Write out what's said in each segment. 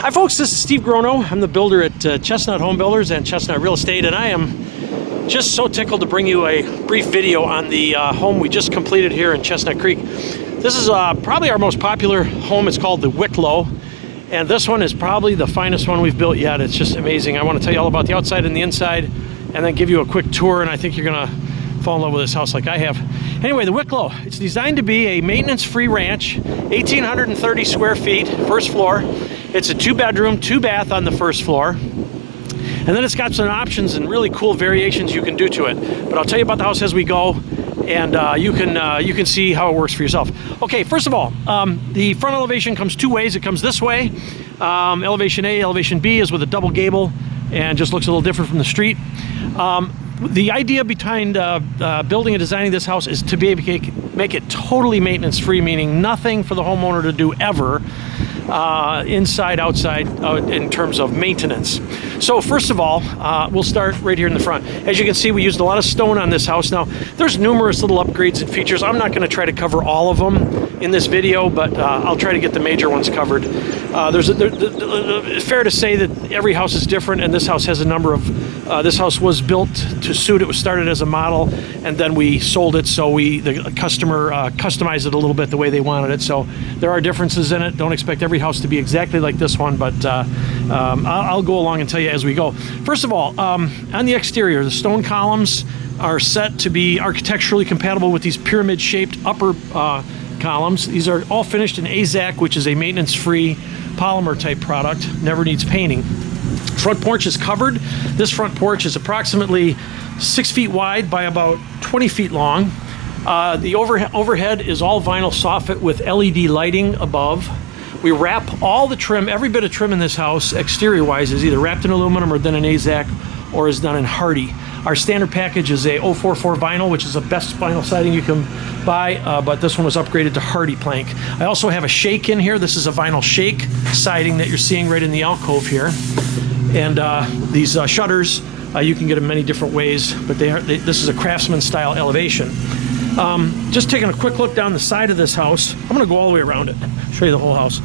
Hi folks, this is Steve Grono. I'm the builder at Chestnut Home Builders and Chestnut Real Estate, and I am just so tickled to bring you a brief video on the home we just completed here in Chestnut Creek. This is probably our most popular home. It's called the Wicklow, and this one is probably the finest one we've built yet. It's just amazing. I want to tell you all about the outside and the inside, and then give you a quick tour, and I think you're gonna fall in love with this house like I have. Anyway, the Wicklow, it's designed to be a maintenance-free ranch, 1,830 square feet, first floor. It's a 2-bedroom, 2-bath on the first floor. And then it's got some options and really cool variations you can do to it. But I'll tell you about the house as we go, and you can see how it works for yourself. Okay, first of all, the front elevation comes two ways. It comes this way. Elevation A, elevation B is with a double gable and just looks a little different from the street. The idea behind building and designing this house is to make it totally maintenance-free, meaning nothing for the homeowner to do ever, inside, outside, in terms of maintenance. So first of all, we'll start right here in the front. As you can see, we used a lot of stone on this house. Now, there's numerous little upgrades and features. I'm not going to try to cover all of them in this video, but I'll try to get the major ones covered. It's fair to say that every house is different, and this house has a number of, this house was built to suit. It was started as a model, and then we sold it, so the customer customized it a little bit the way they wanted it. So there are differences in it. Don't expect every house to be exactly like this one, but I'll go along and tell you as we go. First of all, on the exterior, the stone columns are set to be architecturally compatible with these pyramid-shaped upper columns. These are all finished in AZAC, which is a maintenance-free polymer-type product. Never needs painting. Front porch is covered. This front porch is approximately 6 feet wide by about 20 feet long. The overhead is all vinyl soffit with LED lighting above. We wrap all the trim, every bit of trim in this house, exterior-wise, is either wrapped in aluminum or done in AZAC or is done in Hardy. Our standard package is a 044 vinyl, which is the best vinyl siding you can buy, but this one was upgraded to Hardy plank. I also have a shake in here. This is a vinyl shake siding that you're seeing right in the alcove here. And these shutters, you can get them many different ways, but this is a Craftsman style elevation. Just taking a quick look down the side of this house. I'm going to go all the way around it, show you the whole house.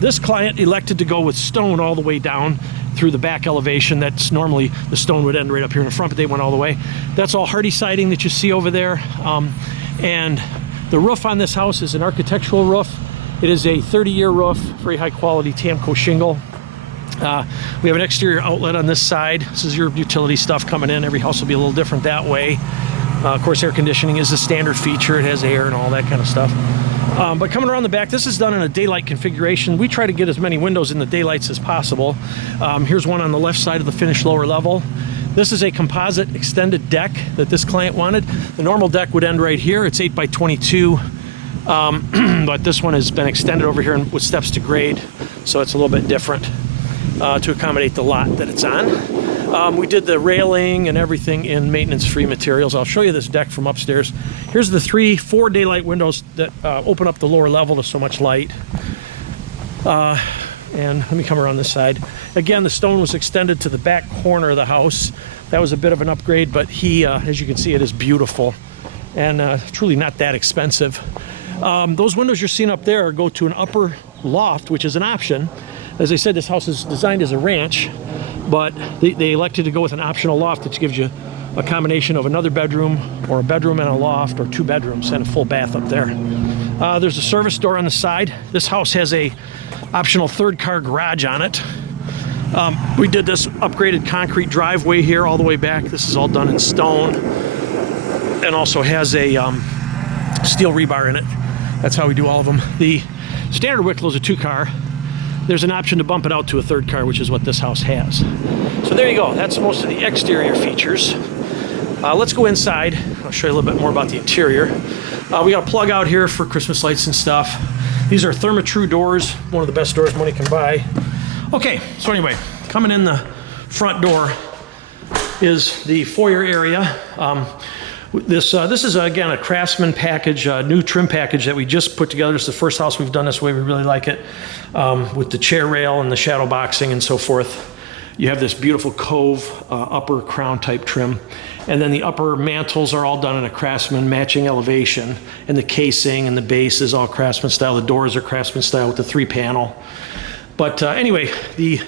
This client elected to go with stone all the way down through the back elevation. That's normally the stone would end right up here in the front, but they went all the way. That's all Hardy siding that you see over there. And the roof on this house is an architectural roof. It is a 30-year roof, very high quality Tamco shingle. We have an exterior outlet on this side. This is your utility stuff coming in. Every house will be a little different that way. Of course, air conditioning is a standard feature. It has air and all that kind of stuff. But coming around the back, this is done in a daylight configuration. We try to get as many windows in the daylights as possible. Here's one on the left side of the finished lower level. This is a composite extended deck that this client wanted. The normal deck would end right here. It's 8 by 22. But this one has been extended over here with steps to grade, so it's a little bit different to accommodate the lot that it's on. We did the railing and everything in maintenance-free materials. I'll show you this deck from upstairs. Here's the 4 daylight windows that open up the lower level to so much light. And let me come around this side. Again, the stone was extended to the back corner of the house. That was a bit of an upgrade, but as you can see, it is beautiful and truly not that expensive. Those windows you're seeing up there go to an upper loft, which is an option. As I said, this house is designed as a ranch, but they elected to go with an optional loft, which gives you a combination of another bedroom or a bedroom and a loft, or 2 bedrooms and a full bath up there. There's a service door on the side. This house has a optional 3rd-car garage on it. We did this upgraded concrete driveway here all the way back. This is all done in stone and also has a steel rebar in it. That's how we do all of them. The standard Wicklow is a 2-car. There's an option to bump it out to a 3rd car, which is what this house has. So there you go. That's most of the exterior features. Let's go inside. I'll show you a little bit more about the interior. We got a plug out here for Christmas lights and stuff. These are Therma-Tru doors, one of the best doors money can buy. Okay, so anyway, coming in the front door is the foyer area. This is, again, a Craftsman package, a new trim package that we just put together. It's the first house we've done this way. We really like it, with the chair rail and the shadow boxing and so forth. You have this beautiful cove, upper crown type trim. And then the upper mantles are all done in a Craftsman matching elevation. And the casing and the base is all Craftsman style. The doors are Craftsman style with the 3-panel. But anyway, the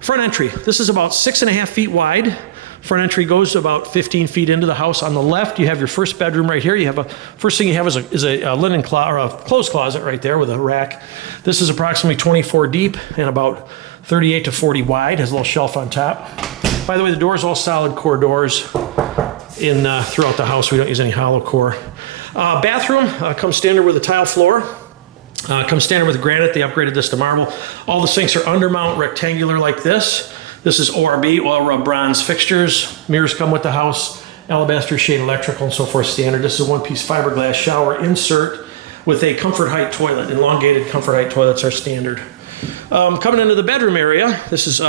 front entry, this is about 6.5 feet wide. Front entry goes about 15 feet into the house. On the left, you have your first bedroom right here. You have first thing you have is a linen closet, or a clothes closet right there with a rack. This is approximately 24 deep and about 38 to 40 wide. Has a little shelf on top. By the way, the doors all solid core doors throughout the house. We don't use any hollow core. Bathroom comes standard with a tile floor. Comes standard with granite. They upgraded this to marble. All the sinks are undermount rectangular like this. This is ORB, oil rub bronze fixtures. Mirrors come with the house. Alabaster shade electrical and so forth standard. This is a one-piece fiberglass shower insert with a comfort height toilet. Elongated comfort height toilets are standard. Coming into the bedroom area, this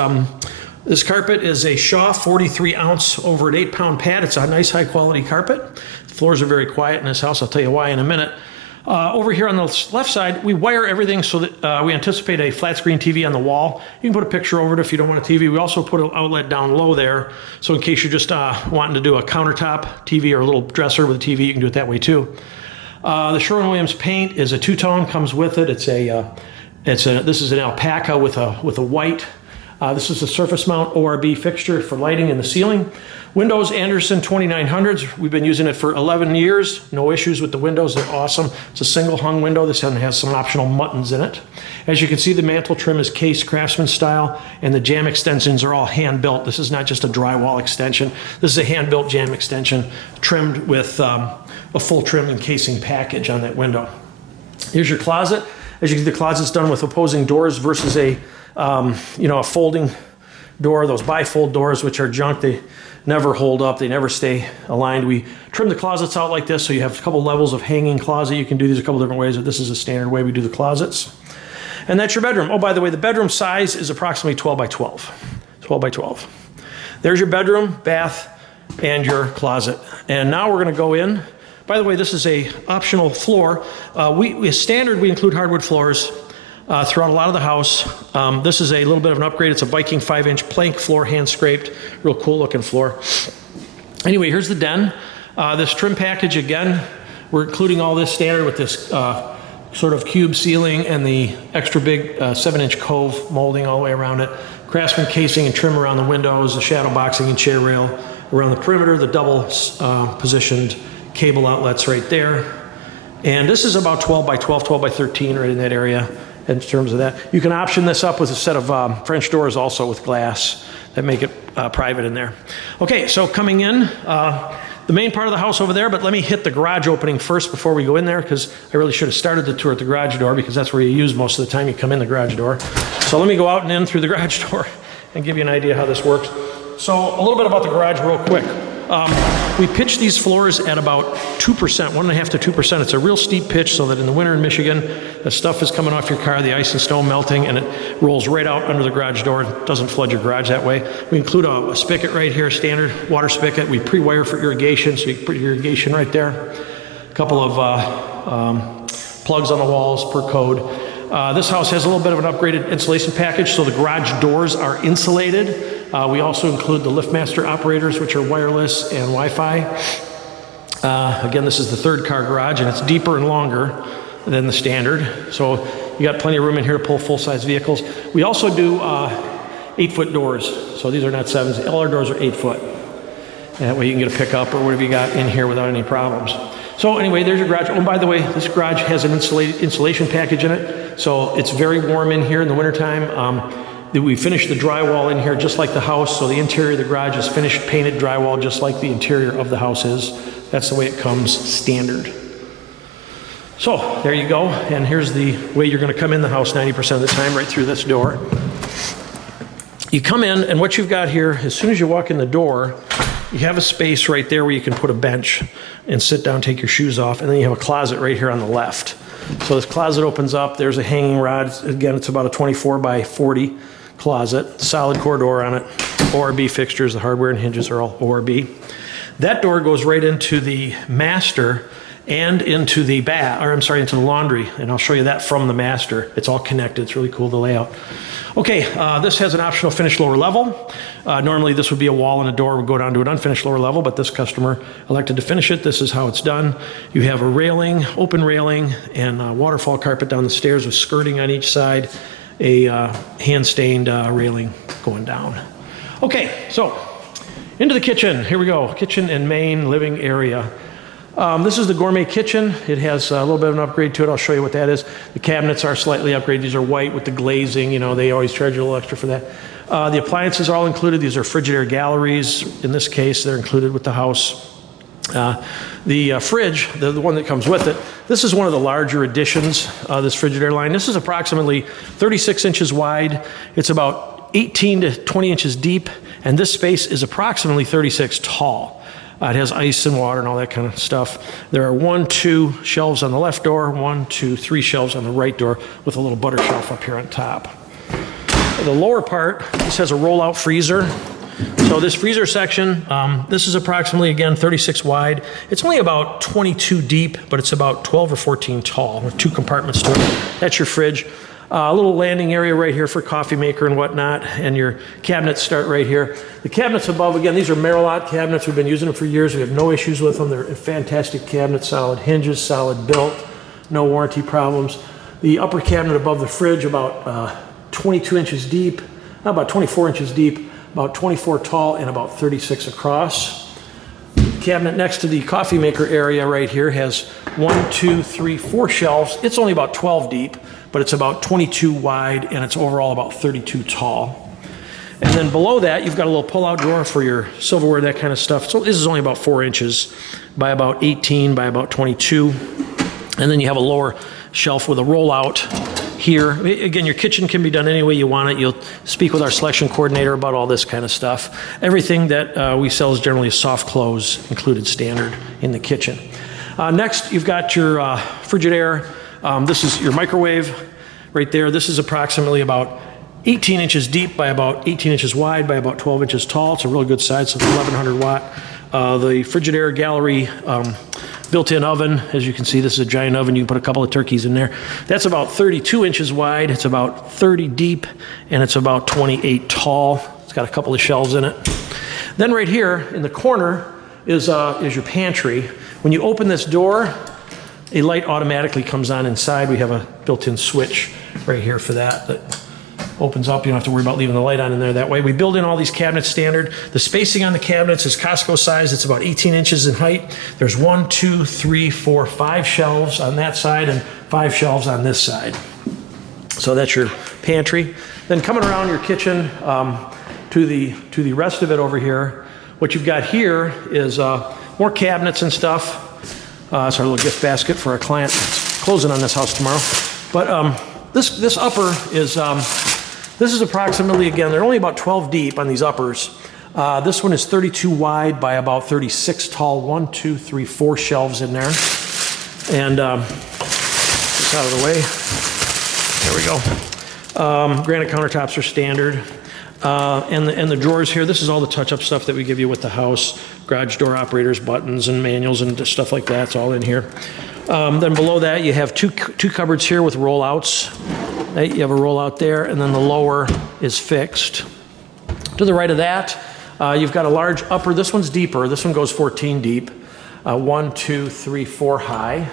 carpet is a Shaw 43 ounce over an 8-pound pad. It's a nice high quality carpet. The floors are very quiet in this house. I'll tell you why in a minute. Over here on the left side, we wire everything so that we anticipate a flat screen TV on the wall. You can put a picture over it if you don't want a TV. We also put an outlet down low there, so in case you're just wanting to do a countertop TV or a little dresser with a TV, you can do it that way too. The Sherwin-Williams paint is a two-tone, comes with it. This is an alpaca with a white. This is a surface mount ORB fixture for lighting in the ceiling. Windows Anderson 2900s. We've been using it for 11 years. No issues with the windows. They're awesome. It's a single hung window. This one has some optional muttons in it. As you can see, the mantle trim is case Craftsman style, and the jamb extensions are all hand built. This is not just a drywall extension. This is a hand built jamb extension trimmed with a full trim and casing package on that window. Here's your closet. As you can see, the closet's done with opposing doors versus a folding door. Those bifold doors, which are junk, they never hold up. They never stay aligned. We trim the closets out like this, so you have a couple levels of hanging closet. You can do these a couple different ways, but this is a standard way we do the closets. And that's your bedroom. Oh, by the way, the bedroom size is approximately 12 by 12. 12 by 12. There's your bedroom, bath, and your closet. And now we're going to go in. By the way, this is a optional floor. Standard, we include hardwood floors throughout a lot of the house. This is a little bit of an upgrade. It's a Viking 5-inch plank floor, hand scraped, real cool looking floor. Anyway, here's the den. This trim package, again, we're including all this standard with this sort of cube ceiling and the extra big 7-inch cove molding all the way around it. Craftsman casing and trim around the windows, the shadow boxing and chair rail around the perimeter, the double positioned cable outlets right there. And this is about 12 by 12, 12 by 13 right in that area. In terms of that, you can option this up with a set of French doors also with glass that make it private in there. Okay, so coming in, the main part of the house over there, but let me hit the garage opening first before we go in there, because I really should have started the tour at the garage door, because that's where you use most of the time you come in the garage door. So let me go out and in through the garage door and give you an idea how this works. So a little bit about the garage real quick. We pitch these floors at about 2%, 1.5 to 2%. It's a real steep pitch so that in the winter in Michigan, the stuff is coming off your car, the ice and snow melting, and it rolls right out under the garage door. It doesn't flood your garage that way. We include a spigot right here, standard water spigot. We pre-wire for irrigation, so you can put your irrigation right there. A couple of plugs on the walls per code. This house has a little bit of an upgraded insulation package, so the garage doors are insulated. We also include the LiftMaster operators, which are wireless and Wi-Fi. Again, this is the third car garage, and it's deeper and longer than the standard. So you got plenty of room in here to pull full-size vehicles. We also do 8-foot doors. So these are not 7s. All our doors are 8 foot. And that way you can get a pickup or whatever you got in here without any problems. So anyway, there's your garage. Oh, by the way, this garage has an insulation package in it. So it's very warm in here in the wintertime. We finished the drywall in here just like the house. So the interior of the garage is finished painted drywall just like the interior of the house is. That's the way it comes standard. So there you go. And here's the way you're going to come in the house 90% of the time, right through this door. You come in, and what you've got here, as soon as you walk in the door, you have a space right there where you can put a bench and sit down, take your shoes off, and then you have a closet right here on the left. So this closet opens up. There's a hanging rod. Again, it's about a 24 by 40 closet. Solid core door on it. ORB fixtures. The hardware and hinges are all ORB. That door goes right into the master and into the into the laundry. And I'll show you that from the master. It's all connected. It's really cool, the layout. Okay, this has an optional finished lower level. Normally this would be a wall and a door would go down to an unfinished lower level, but this customer elected to finish it. This is how it's done. You have a railing, open railing, and a waterfall carpet down the stairs with skirting on each side. hand-stained railing going down. Okay, so into the kitchen. Here we go. Kitchen and main living area. This is the gourmet kitchen. It has a little bit of an upgrade to it. I'll show you what that is. The cabinets are slightly upgraded. These are white with the glazing. You know, they always charge you a little extra for that. The appliances are all included. These are Frigidaire galleries. In this case, they're included with the house. The fridge, the one that comes with it, this is one of the larger additions, this Frigidaire line. This is approximately 36 inches wide. It's about 18 to 20 inches deep, and this space is approximately 36 tall. It has ice and water and all that kind of stuff. There are 1, 2 shelves on the left door, 1, 2, 3 shelves on the right door with a little butter shelf up here on top. The lower part, this has a rollout freezer. So this freezer section, this is approximately, again, 36 wide. It's only about 22 deep, but it's about 12 or 14 tall with 2 compartments to it. That's your fridge. A little landing area right here for coffee maker and whatnot, and your cabinets start right here. The cabinets above, again, these are Merillat cabinets. We've been using them for years. We have no issues with them. They're fantastic cabinets, solid hinges, solid built, no warranty problems. The upper cabinet above the fridge, about 22 inches deep, about 24 inches deep, about 24 tall, and about 36 across. The cabinet next to the coffee maker area right here has 1, 2, 3, 4 shelves. It's only about 12 deep, but it's about 22 wide, and it's overall about 32 tall. And then below that, you've got a little pull-out drawer for your silverware, that kind of stuff. So this is only about 4 inches by about 18 by about 22. And then you have a lower shelf with a rollout here. Again, your kitchen can be done any way you want it. You'll speak with our selection coordinator about all this kind of stuff. Everything that we sell is generally a soft close included standard in the kitchen. Next, you've got your Frigidaire. This is your microwave right there. This is approximately about 18 inches deep by about 18 inches wide by about 12 inches tall. It's a really good size, so it's 1100 watt. The Frigidaire gallery built-in oven, as you can see, this is a giant oven. You can put a couple of turkeys in there. That's about 32 inches wide. It's about 30 deep, and it's about 28 tall. It's got a couple of shelves in it. Then right here in the corner is your pantry. When you open this door, a light automatically comes on inside. We have a built-in switch right here for that opens up. You don't have to worry about leaving the light on in there that way. We build in all these cabinets standard. The spacing on the cabinets is Costco size. It's about 18 inches in height. There's 1, 2, 3, 4, 5 shelves on that side and 5 shelves on this side. So that's your pantry. Then coming around your kitchen to the rest of it over here, what you've got here is more cabinets and stuff. It's our little gift basket for our client that's closing on this house tomorrow. But this upper is, this is approximately, again, they're only about 12 deep on these uppers. This one is 32 wide by about 36 tall, 1, 2, 3, 4 shelves in there. And this out of the way. There we go. Granite countertops are standard. And the drawers here, this is all the touch-up stuff that we give you with the house. Garage door operators, buttons, and manuals, and stuff like that. It's all in here. Then below that, you have two cupboards here with rollouts. Right? You have a rollout there, and then the lower is fixed. To the right of that, you've got a large upper. This one's deeper. This one goes 14 deep. 1, 2, 3, 4 high.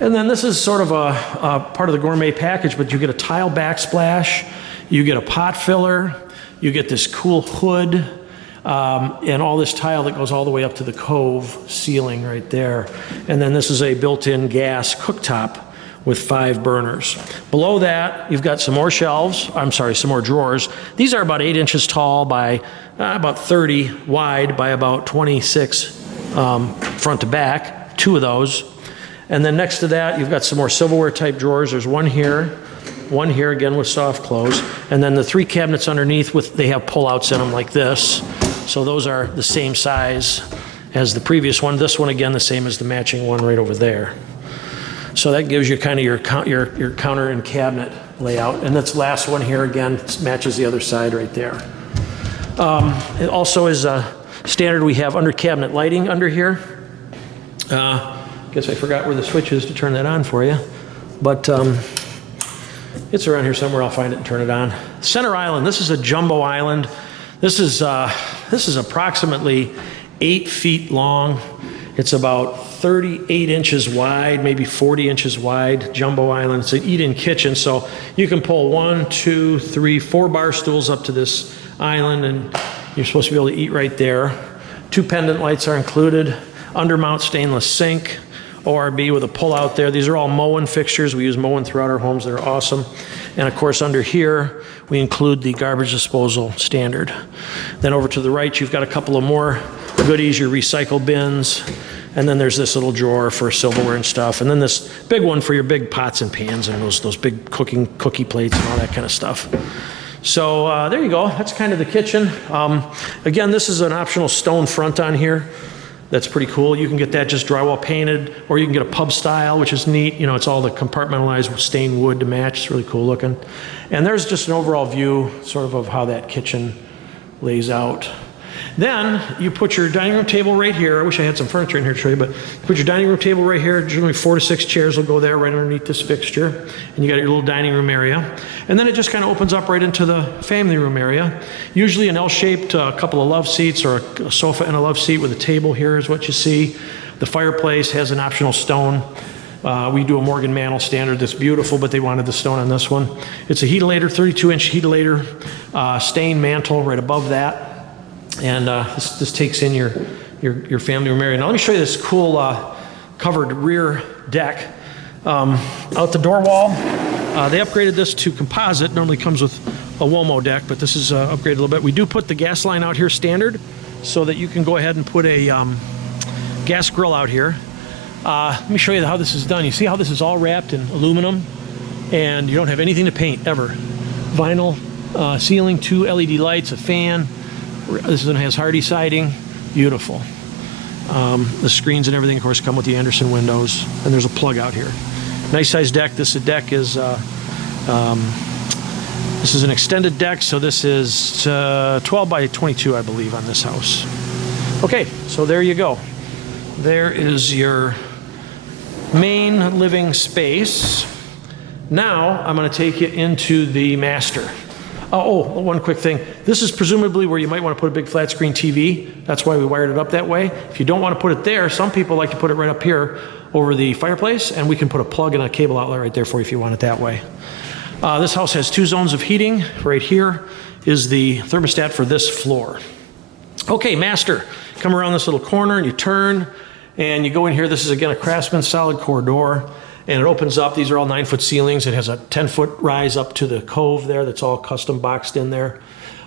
And then this is sort of a part of the gourmet package, but you get a tile backsplash. You get a pot filler, you get this cool hood, and all this tile that goes all the way up to the cove ceiling right there. And then this is a built-in gas cooktop with 5 burners. Below that, you've got some more shelves, some more drawers. These are about 8 inches tall by about 30 wide by about 26 front to back, 2 of those. And then next to that, you've got some more silverware type drawers. There's one here again with soft close, and then the 3 cabinets underneath they have pullouts in them like this. So those are the same size as the previous one. This one again the same as the matching one right over there. So that gives you kind of your counter and cabinet layout. And this last one here again matches the other side right there. It also is standard. We have under cabinet lighting under here. Guess I forgot where the switch is to turn that on for you, but. It's around here somewhere. I'll find it and turn it on. Center island. This is a jumbo island. This is approximately 8 feet long It's about 38 inches wide, maybe 40 inches wide, jumbo island. It's an eat-in kitchen, so you can pull 1, 2, 3, 4 bar stools up to this island, and you're supposed to be able to eat right there. 2 pendant lights are included, undermount stainless sink, ORB with a pull-out there. These are all Moen fixtures. We use Moen throughout our homes. They're awesome. And of course, under here, we include the garbage disposal standard. Then over to the right, you've got a couple of more goodies, your recycle bins. And then there's this little drawer for silverware and stuff. And then this big one for your big pots and pans and those big cookie plates and all that kind of stuff. So there you go. That's kind of the kitchen. Again, this is an optional stone front on here. That's pretty cool. You can get that just drywall painted, or you can get a pub style, which is neat. You know, it's all the compartmentalized stained wood to match. It's really cool looking. And there's just an overall view sort of how that kitchen lays out. Then you put your dining room table right here. I wish I had some furniture in here to show you, but you put your dining room table right here. Generally 4 to 6 chairs will go there right underneath this fixture. And you got your little dining room area. And then it just kind of opens up right into the family room area. Usually an L-shaped couple of love seats, or a sofa and a love seat with a table here is what you see. The fireplace has an optional stone. We do a Morgan Mantle standard that's beautiful, but they wanted the stone on this one. It's a heatilator, 32-inch heatilator, stained mantle right above that. And this takes in your family room area. Now let me show you this cool covered rear deck. Out the door wall, they upgraded this to composite. Normally comes with a Womo deck, but this is upgraded a little bit. We do put the gas line out here standard so that you can go ahead and put a gas grill out here. Let me show you how this is done. You see how this is all wrapped in aluminum, and you don't have anything to paint ever. Vinyl ceiling, 2 LED lights, a fan. This one has hardy siding. Beautiful. The screens and everything, of course, come with the Anderson windows, and there's a plug out here. Nice size deck. This deck is this is an extended deck, so this is 12 by 22, I believe, on this house. Okay, so there you go. There is your main living space. Now I'm going to take you into the master. Oh, one quick thing. This is presumably where you might want to put a big flat screen TV. That's why we wired it up that way. If you don't want to put it there, some people like to put it right up here over the fireplace, and we can put a plug and a cable outlet right there for you if you want it that way. This house has 2 zones of heating. Right here is the thermostat for this floor. Okay, master. Come around this little corner and you turn, and you go in here. This is, again, a Craftsman solid core door. And it opens up. These are all 9-foot ceilings. It has a 10-foot rise up to the cove there that's all custom boxed in there.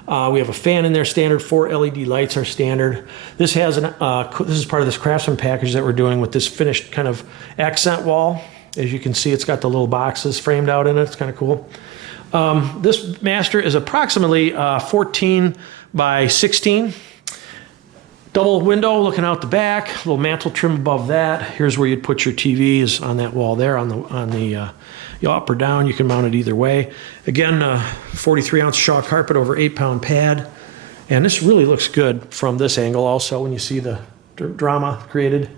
We have a fan in there standard. 4 LED lights are standard. This has this is part of this Craftsman package that we're doing with this finished kind of accent wall. As you can see, it's got the little boxes framed out in it. It's kind of cool. This master is approximately 14 by 16. Double window looking out the back, a little mantle trim above that. Here's where you'd put your TVs on that wall there, on the up or down. You can mount it either way. Again, 43-ounce Shaw carpet over 8-pound pad. And this really looks good from this angle also when you see the drama created.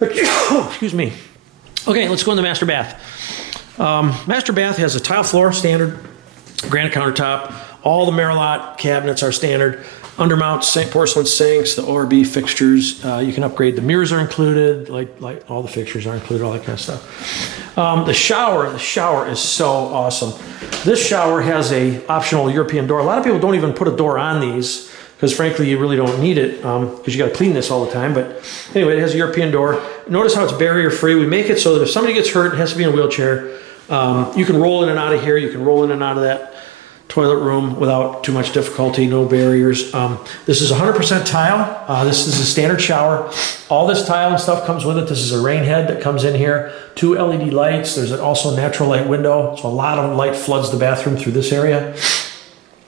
Excuse me. Okay, let's go in the master bath. Master bath has a tile floor, standard, granite countertop. All the Merillat cabinets are standard. Undermount porcelain sinks, the ORB fixtures. You can upgrade. The mirrors are included. Like all the fixtures are included. All that kind of stuff. The shower is so awesome. This shower has a optional European door. A lot of people don't even put a door on these because, frankly, you really don't need it because you got to clean this all the time. But anyway, it has a European door. Notice how it's barrier free. We make it so that if somebody gets hurt, it has to be in a wheelchair. You can roll in and out of here. You can roll in and out of that toilet room without too much difficulty, no barriers. This is 100% tile. This is a standard shower. All this tile and stuff comes with it. This is a rain head that comes in here. 2 LED lights. There's also a natural light window, so a lot of light floods the bathroom through this area.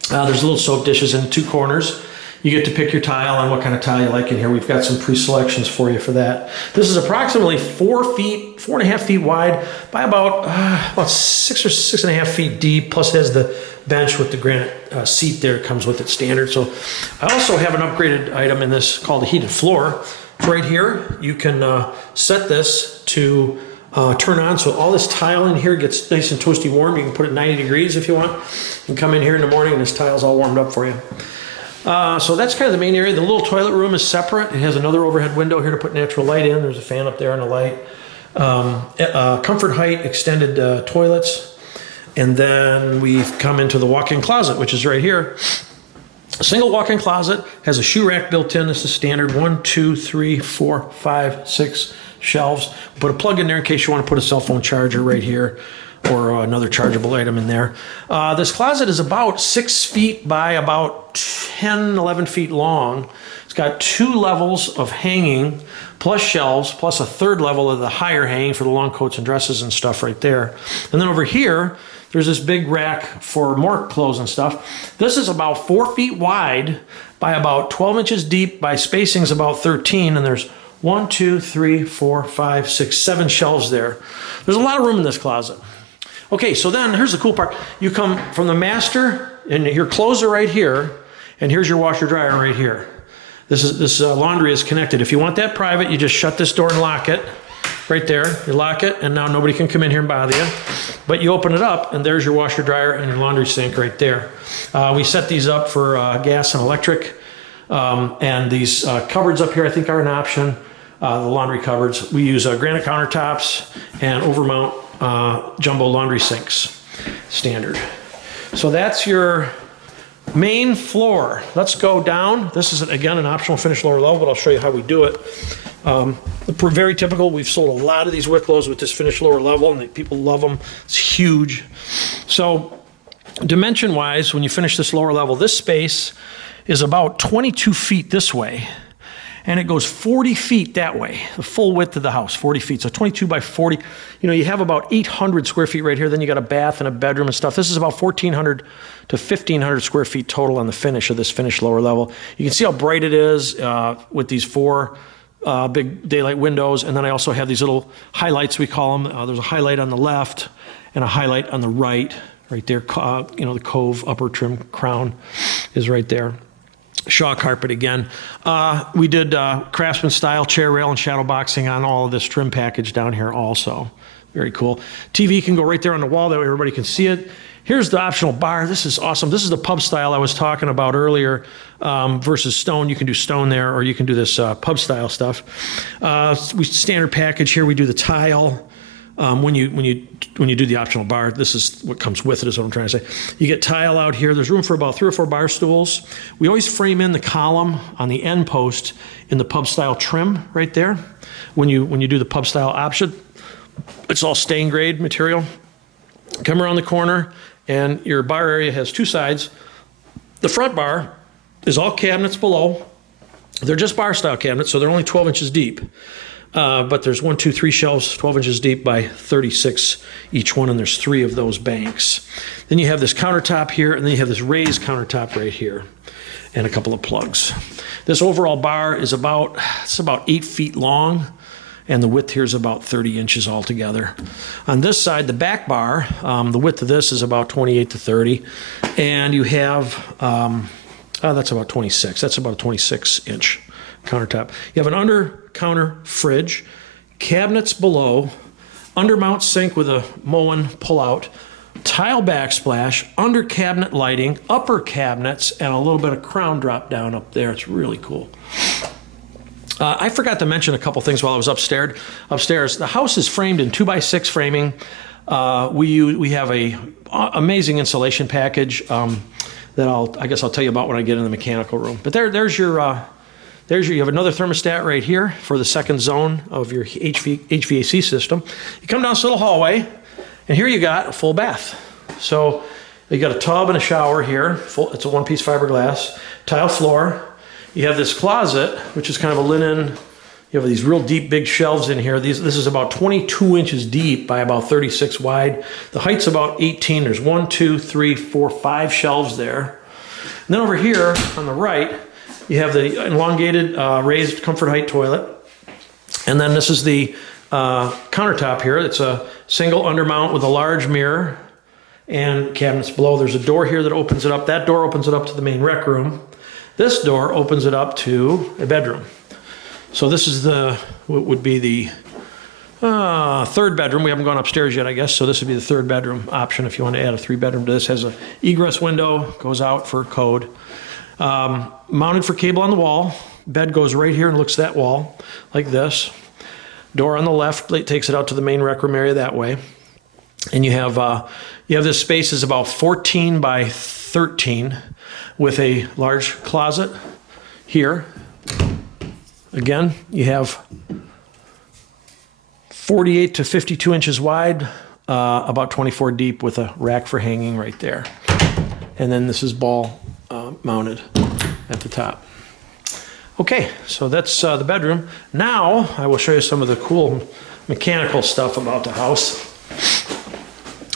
There's little soap dishes in 2 corners. You get to pick your tile on what kind of tile you like in here. We've got some pre-selections for you for that. This is approximately 4.5 feet wide by about 6 or 6.5 feet deep. Plus it has the bench with the granite seat there. It comes with it standard. So I also have an upgraded item in this called a heated floor. Right here, you can set this to turn on. So all this tile in here gets nice and toasty warm. You can put it 90 degrees if you want. You can come in here in the morning and this tile's all warmed up for you. So that's kind of the main area. The little toilet room is separate. It has another overhead window here to put natural light in. There's a fan up there and a light. Comfort height extended toilets. And then we've come into the walk-in closet, which is right here. A single walk-in closet, has a shoe rack built in. This is standard 1, 2, 3, 4, 5, 6 shelves. Put a plug in there in case you want to put a cell phone charger right here or another chargeable item in there. This closet is about 6 feet by about 10, 11 feet long. It's got 2 levels of hanging plus shelves plus a 3rd level of the higher hanging for the long coats and dresses and stuff right there. And then over here, there's this big rack for more clothes and stuff. This is about 4 feet wide by about 12 inches deep by spacing's about 13, and there's 1, 2, 3, 4, 5, 6, 7 shelves there. There's a lot of room in this closet. Okay, so then here's the cool part. You come from the master, and your clothes are right here, and here's your washer dryer right here. This laundry is connected. If you want that private, you just shut this door and lock it. Right there, you lock it, and now nobody can come in here and bother you. But you open it up, and there's your washer dryer and your laundry sink right there. We set these up for gas and electric, and these cupboards up here I think are an option. The laundry cupboards. We use granite countertops and overmount jumbo laundry sinks, standard. So that's your main floor. Let's go down. This is, again, an optional finished lower level, but I'll show you how we do it. Very typical. We've sold a lot of these Wicklows with this finished lower level, and people love them. It's huge. So dimension-wise, when you finish this lower level, this space is about 22 feet this way, and it goes 40 feet that way, the full width of the house, 40 feet. So 22 by 40, you have about 800 square feet right here. Then you got a bath and a bedroom and stuff. This is about 1,400 to 1,500 square feet total on the finish of this finished lower level. You can see how bright it is with these 4 big daylight windows. And then I also have these little highlights, we call them. There's a highlight on the left and a highlight on the right there. The cove upper trim crown is right there. Shaw carpet again. We did Craftsman style chair rail and shadow boxing on all of this trim package down here also. Very cool. TV can go right there on the wall, that way everybody can see it. Here's the optional bar. This is awesome. This is the pub style I was talking about earlier versus stone. You can do stone there, or you can do this pub style stuff. We standard package here. We do the tile. When you do the optional bar, this is what comes with it, is what I'm trying to say. You get tile out here. There's room for about 3 or 4 bar stools. We always frame in the column on the end post in the pub style trim right there. When you do the pub style option, it's all stain grade material. Come around the corner, and your bar area has 2 sides. The front bar is all cabinets below. They're just bar style cabinets, so they're only 12 inches deep. But there's 1, 2, 3 shelves, 12 inches deep by 36 each one, and there's 3 of those banks. Then you have this countertop here, and then you have this raised countertop right here, and a couple of plugs. This overall bar is about 8 feet long, and the width here is about 30 inches altogether. On this side, the back bar, the width of this is about 28 to 30, and you have, that's about 26. That's about a 26-inch countertop. You have an under-counter fridge, cabinets below, undermount sink with a Moen pull-out, tile backsplash, under cabinet lighting, upper cabinets, and a little bit of crown drop down up there. It's really cool. I forgot to mention a couple things while I was upstairs. The house is framed in 2x6 framing. We have a amazing insulation package that I guess I'll tell you about when I get in the mechanical room. But there's your you have another thermostat right here for the second zone of your HVAC system. You come down this little hallway, and here you got a full bath. So you got a tub and a shower here. It's a 1-piece fiberglass tile floor. You have this closet, which is kind of a linen. You have these real deep, big shelves in here. This is about 22 inches deep by about 36 wide. The height's about 18. There's 1, 2, 3, 4, 5 shelves there. And then over here on the right, you have the elongated raised comfort height toilet. And then this is the countertop here. It's a single undermount with a large mirror and cabinets below. There's a door here that opens it up. That door opens it up to the main rec room. This door opens it up to a bedroom. So this is what would be the 3rd bedroom. We haven't gone upstairs yet, I guess. So this would be the 3rd bedroom option if you want to add a 3-bedroom to this. Has a egress window, goes out for code. Mounted for cable on the wall. Bed goes right here and looks at that wall like this. Door on the left takes it out to the main rec room area that way. And you have this space is about 14 by 13 with a large closet here. Again, you have 48 to 52 inches wide, about 24 deep with a rack for hanging right there. And then this is ball mounted at the top. Okay, so that's the bedroom. Now I will show you some of the cool mechanical stuff about the house.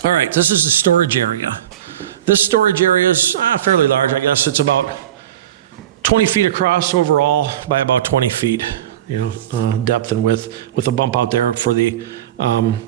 All right, this is the storage area. This storage area is fairly large, I guess. It's about 20 feet across overall by about 20 feet, depth and width, with a bump out there for the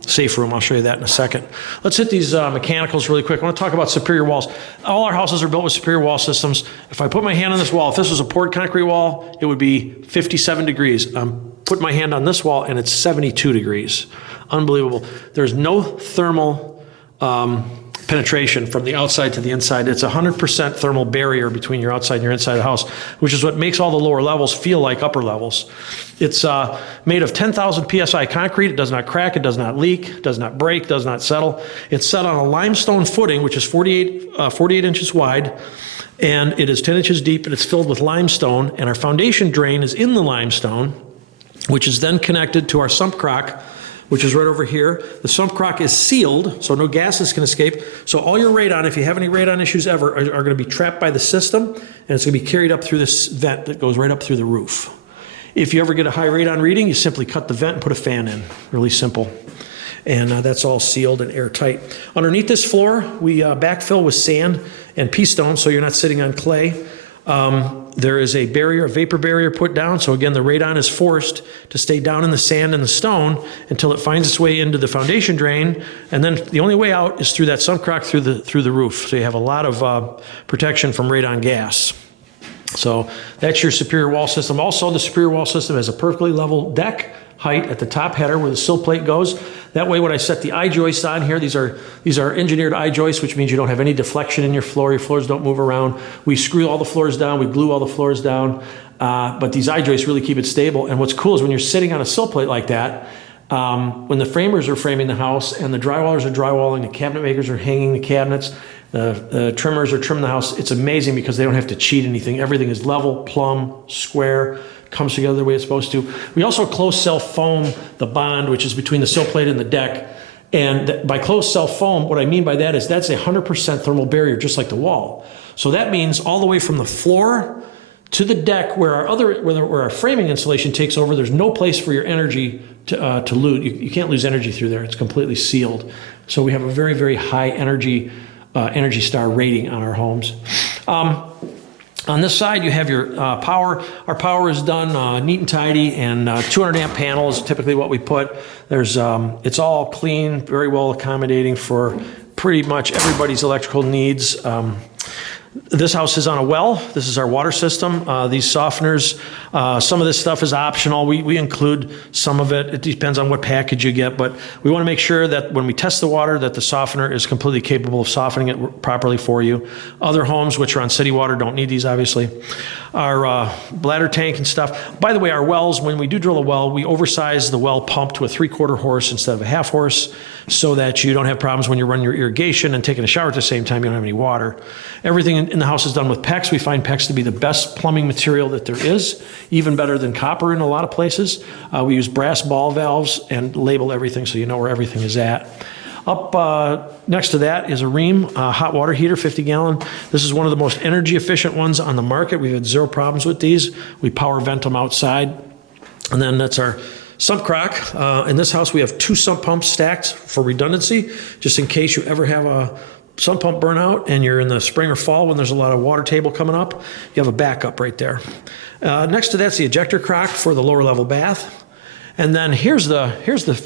safe room. I'll show you that in a second. Let's hit these mechanicals really quick. I want to talk about superior walls. All our houses are built with superior wall systems. If I put my hand on this wall, if this was a poured concrete wall, it would be 57 degrees. I'm putting my hand on this wall and it's 72 degrees. Unbelievable. There's no thermal penetration from the outside to the inside. It's 100% thermal barrier between your outside and your inside of the house, which is what makes all the lower levels feel like upper levels. It's made of 10,000 PSI concrete. It does not crack, it does not leak, does not break, does not settle. It's set on a limestone footing, which is 48 inches wide, and it is 10 inches deep, and it's filled with limestone, and our foundation drain is in the limestone, which is then connected to our sump crock, which is right over here. The sump crock is sealed, so no gases can escape. So all your radon, if you have any radon issues ever, are gonna be trapped by the system, and it's gonna be carried up through this vent that goes right up through the roof. If you ever get a high radon reading, you simply cut the vent and put a fan in. Really simple. And that's all sealed and airtight. Underneath this floor, we backfill with sand and pea stone, so you're not sitting on clay. There is a barrier, a vapor barrier put down. So again, the radon is forced to stay down in the sand and the stone until it finds its way into the foundation drain. And then the only way out is through that sump crock through the roof. So you have a lot of protection from radon gas. So that's your superior wall system. Also, the superior wall system has a perfectly level deck height at the top header where the sill plate goes. That way, when I set the I-joists on here, these are engineered I-joists, which means you don't have any deflection in your floor. Your floors don't move around. We screw all the floors down. We glue all the floors down. But these I-joists really keep it stable. And what's cool is when you're sitting on a sill plate like that, when the framers are framing the house and the drywallers are drywalling, the cabinet makers are hanging the cabinets, the trimmers are trimming the house, it's amazing because they don't have to cheat anything. Everything is level, plumb, square, comes together the way it's supposed to. We also closed cell foam the bond, which is between the sill plate and the deck. And by closed cell foam, what I mean by that is that's a 100% thermal barrier, just like the wall. So that means all the way from the floor to the deck where our framing insulation takes over, there's no place for your energy to lose. You can't lose energy through there. It's completely sealed. So we have a very, very high Energy Star rating on our homes. On this side, you have your power. Our power is done neat and tidy, and 200 amp panel is typically what we put. It's all clean, very well accommodating for pretty much everybody's electrical needs. This house is on a well. This is our water system. These softeners, some of this stuff is optional. We include some of it. It depends on what package you get, but we want to make sure that when we test the water that the softener is completely capable of softening it properly for you. Other homes, which are on city water, don't need these, obviously. Our bladder tank and stuff. By the way, our wells, when we do drill a well, we oversize the well pump to a 3/4 horse instead of a 1/2 horse so that you don't have problems when you're running your irrigation and taking a shower at the same time. You don't have any water. Everything in the house is done with PEX. We find PEX to be the best plumbing material that there is, even better than copper in a lot of places. We use brass ball valves and label everything so you know where everything is at. Up next to that is a Rheem hot water heater, 50-gallon. This is one of the most energy efficient ones on the market. We've had zero problems with these. We power vent them outside. And then that's our sump crock. In this house, we have 2 sump pumps stacked for redundancy, just in case you ever have a sump pump burnout and you're in the spring or fall when there's a lot of water table coming up, you have a backup right there. Next to that's the ejector crock for the lower level bath. And then here's the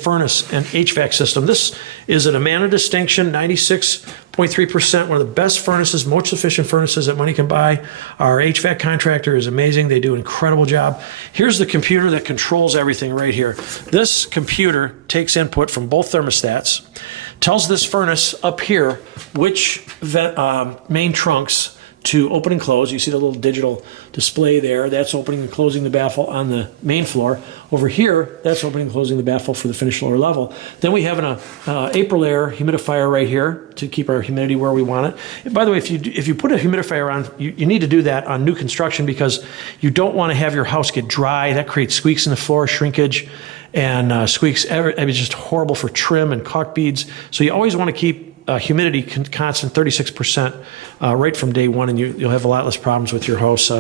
furnace and HVAC system. This is an Amana distinction, 96.3%, one of the best furnaces, most efficient furnaces that money can buy. Our HVAC contractor is amazing. They do an incredible job. Here's the computer that controls everything right here. This computer takes input from both thermostats, tells this furnace up here which main trunks to open and close. You see the little digital display there. That's opening and closing the baffle on the main floor. Over here, that's opening and closing the baffle for the finished lower level. Then we have an April air humidifier right here to keep our humidity where we want it. And by the way, if you put a humidifier on, you need to do that on new construction because you don't want to have your house get dry. That creates squeaks in the floor, shrinkage, and squeaks. It's just horrible for trim and caulk beads. So you always want to keep humidity constant 36% right from day one, and you'll have a lot less problems with your house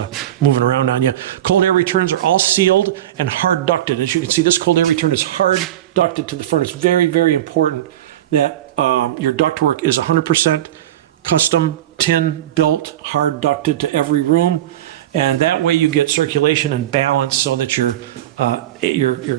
moving around on you. Cold air returns are all sealed and hard ducted. As you can see, this cold air return is hard ducted to the furnace. Very, very important that your ductwork is 100% custom, tin built, hard ducted to every room. And that way you get circulation and balance so that you're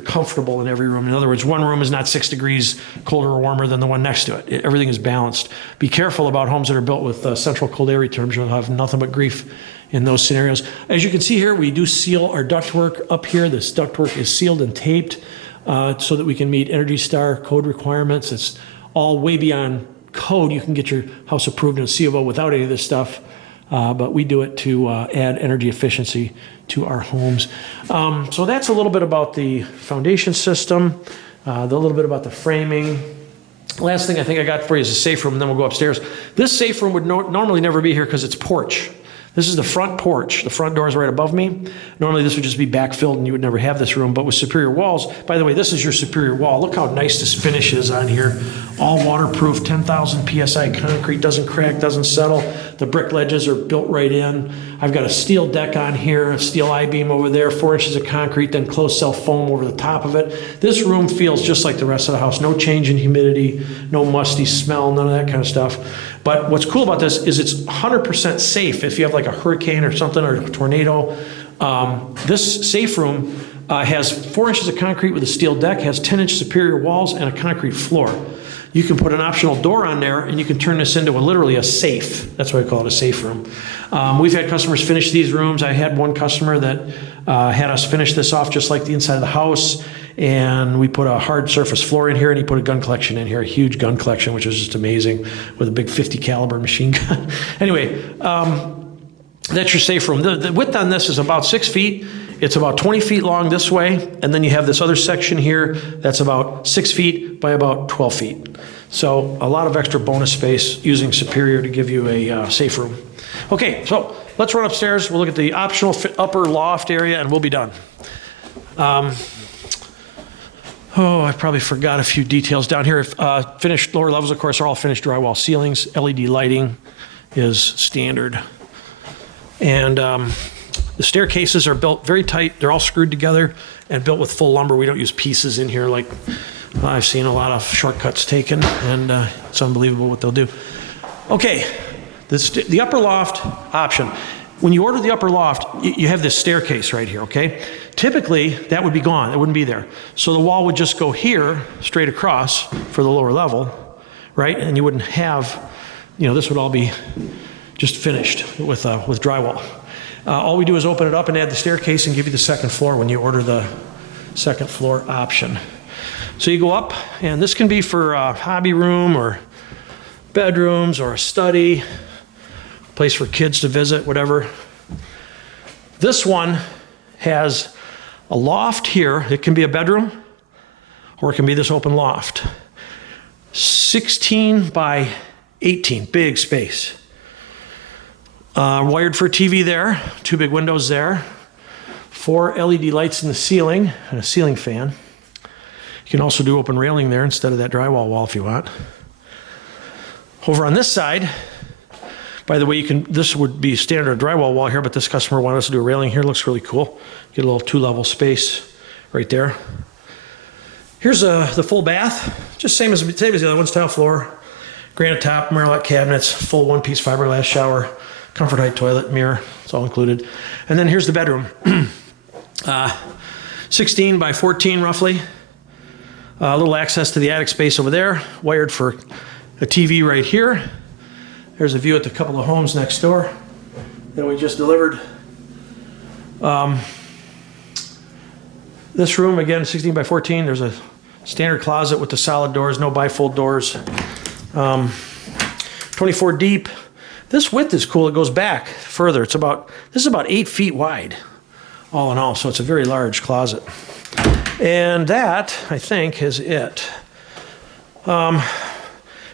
comfortable in every room. In other words, one room is not 6 degrees colder or warmer than the one next to it. Everything is balanced. Be careful about homes that are built with central cold air returns. You'll have nothing but grief in those scenarios. As you can see here, we do seal our ductwork up here. This ductwork is sealed and taped so that we can meet Energy Star code requirements. It's all way beyond code. You can get your house approved in a C of O without any of this stuff. But we do it to add energy efficiency to our homes. So that's a little bit about the foundation system, a little bit about the framing. Last thing I think I got for you is a safe room, and then we'll go upstairs. This safe room would normally never be here because it's porch. This is the front porch. The front door is right above me. Normally this would just be backfilled and you would never have this room, but with superior walls, by the way, this is your superior wall. Look how nice this finish is on here. All waterproof, 10,000 PSI concrete, doesn't crack, doesn't settle. The brick ledges are built right in. I've got a steel deck on here, a steel I-beam over there, 4 inches of concrete, then closed cell foam over the top of it. This room feels just like the rest of the house. No change in humidity, no musty smell, none of that kind of stuff. But what's cool about this is it's 100% safe. If you have like a hurricane or something or a tornado, this safe room has 4 inches of concrete with a steel deck, has 10-inch superior walls and a concrete floor. You can put an optional door on there and you can turn this into literally a safe. That's why I call it a safe room. We've had customers finish these rooms. I had one customer that had us finish this off just like the inside of the house. And we put a hard surface floor in here, and he put a gun collection in here, a huge gun collection, which was just amazing, with a big 50 caliber machine gun. Anyway, that's your safe room. The width on this is about 6 feet. It's about 20 feet long this way, and then you have this other section here that's about 6 feet by about 12 feet. So a lot of extra bonus space using Superior to give you a safe room. Okay, so let's run upstairs. We'll look at the optional upper loft area, and we'll be done. I probably forgot a few details down here. Finished lower levels, of course, are all finished drywall ceilings. LED lighting is standard. And the staircases are built very tight. They're all screwed together and built with full lumber. We don't use pieces in here like I've seen a lot of shortcuts taken, and it's unbelievable what they'll do. Okay, the upper loft option. When you order the upper loft, you have this staircase right here, okay? Typically, that would be gone. It wouldn't be there. So the wall would just go here, straight across for the lower level, right? And you wouldn't have, this would all be just finished with drywall. All we do is open it up and add the staircase and give you the second floor when you order the second floor option. So you go up, and this can be for a hobby room or bedrooms or a study, place for kids to visit, whatever. This one has a loft here. It can be a bedroom, or it can be this open loft. 16 by 18, big space. Wired for a TV there, 2 big windows there, 4 LED lights in the ceiling, and a ceiling fan. You can also do open railing there instead of that drywall wall if you want. Over on this side, by the way, this would be standard drywall wall here, but this customer wanted us to do a railing here. Looks really cool. Get a little 2-level space right there. Here's the full bath, just same as the other one's, tile floor, granite top, Marlette cabinets, full 1-piece fiberglass shower, comfort height toilet, mirror, it's all included. And then here's the bedroom. 16 by 14 roughly. A little access to the attic space over there, wired for a TV right here. There's a view at the couple of homes next door that we just delivered. This room, again, 16 by 14. There's a standard closet with the solid doors, no bifold doors. 24 deep. This width is cool. It goes back further. This is about 8 feet wide, all in all. So it's a very large closet. And that, I think, is it. If you have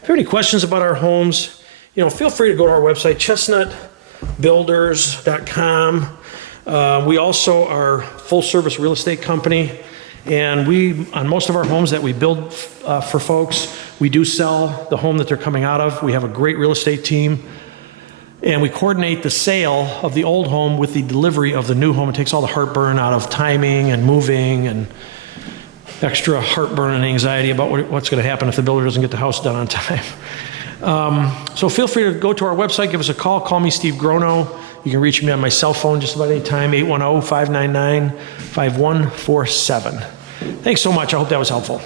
any questions about our homes, feel free to go to our website, chestnutbuilders.com. We also are a full-service real estate company, and on most of our homes that we build for folks, we do sell the home that they're coming out of. We have a great real estate team, and we coordinate the sale of the old home with the delivery of the new home. It takes all the heartburn out of timing and moving and extra heartburn and anxiety about what's going to happen if the builder doesn't get the house done on time. So feel free to go to our website, give us a call. Call me Steve Grono. You can reach me on my cell phone just about any time, 810-599-5147. Thanks so much. I hope that was helpful.